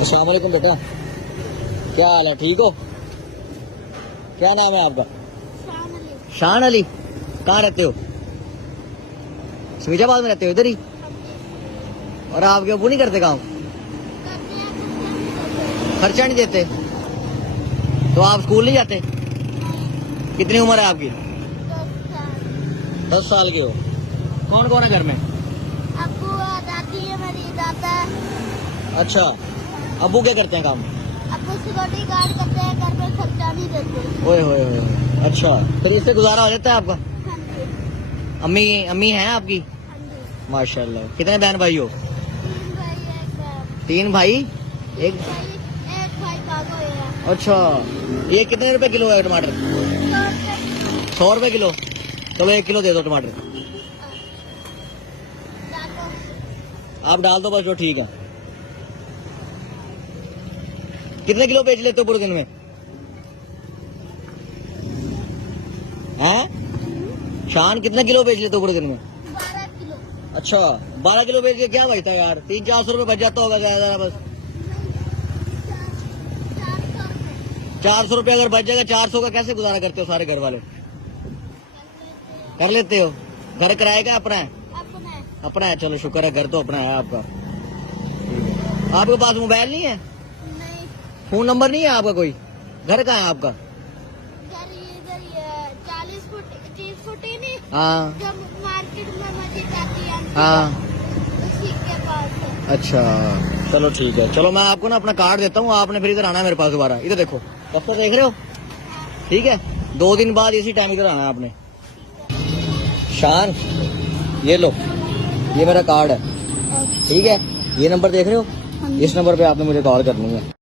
अस्सलाम वालेकुम बेटा, क्या हाल है? ठीक हो? क्या नाम है आपका? शान अली। कहाँ रहते हो? फरीदाबाद में रहते हो? इधर ही? और आपके अबू नहीं करते काम? खर्चा नहीं देते? तो आप स्कूल नहीं जाते? कितनी उम्र है आपकी? 10 साल के हो। कौन कौन है घर में? अब्बू और दादी है, मेरी दादा। अच्छा, अबू क्या करते हैं काम? अब्बू सिक्योरिटी गार्ड करते हैं, घर में खर्चा नहीं देते। ओए होए होए। अच्छा, फिर इससे गुजारा हो जाता है आपका? हाँ जी, अम्मी अम्मी हैं आपकी? हाँ जी। माशाल्लाह। कितने बहन भाई हो? 3 भाई एक बहन। 3 भाई एक। एक भाई भागो है। अच्छा, ये कितने रुपए किलो है टमाटर? 100 रुपए किलो। चलो 1 किलो दे दो टमाटर। आप डाल दो बस, जो ठीक है। कितने किलो बेच लेते हो पूरे दिन में? हैं? शान, कितने किलो बेच लेते हो पूरे दिन में? 12 किलो। अच्छा, 12 किलो बेच के क्या बचता है यार? 300-400 रुपए बच जाता होगा ज्यादा बस। 400 रुपए अगर बच जाएगा, 400 का कैसे गुजारा करते हो सारे घर वाले? कर लेते हो? घर किराए का अपना है? अपना है, चलो शुक्र है, घर तो अपना है आपका। आपके पास मोबाइल नहीं है? नहीं, फोन नंबर नहीं है आपका कोई? घर कहाँ है आपका? घर इधर ही है, 40 फुट 30 फुट ही नहीं। हाँ जब मार्केट में मस्जिद आती है, हाँ। उसी के पास है। अच्छा चलो ठीक है। चलो मैं आपको ना अपना कार्ड देता हूँ, आपने फिर इधर आना है मेरे पास दोबारा। इधर देखो, कब तक देख रहे हो? ठीक है, 2 दिन बाद इसी टाइम इधर आना है आपने। शान, ये लो, ये मेरा कार्ड है, ठीक है? ये नंबर देख रहे हो? इस नंबर पे आपने मुझे कॉल करनी है।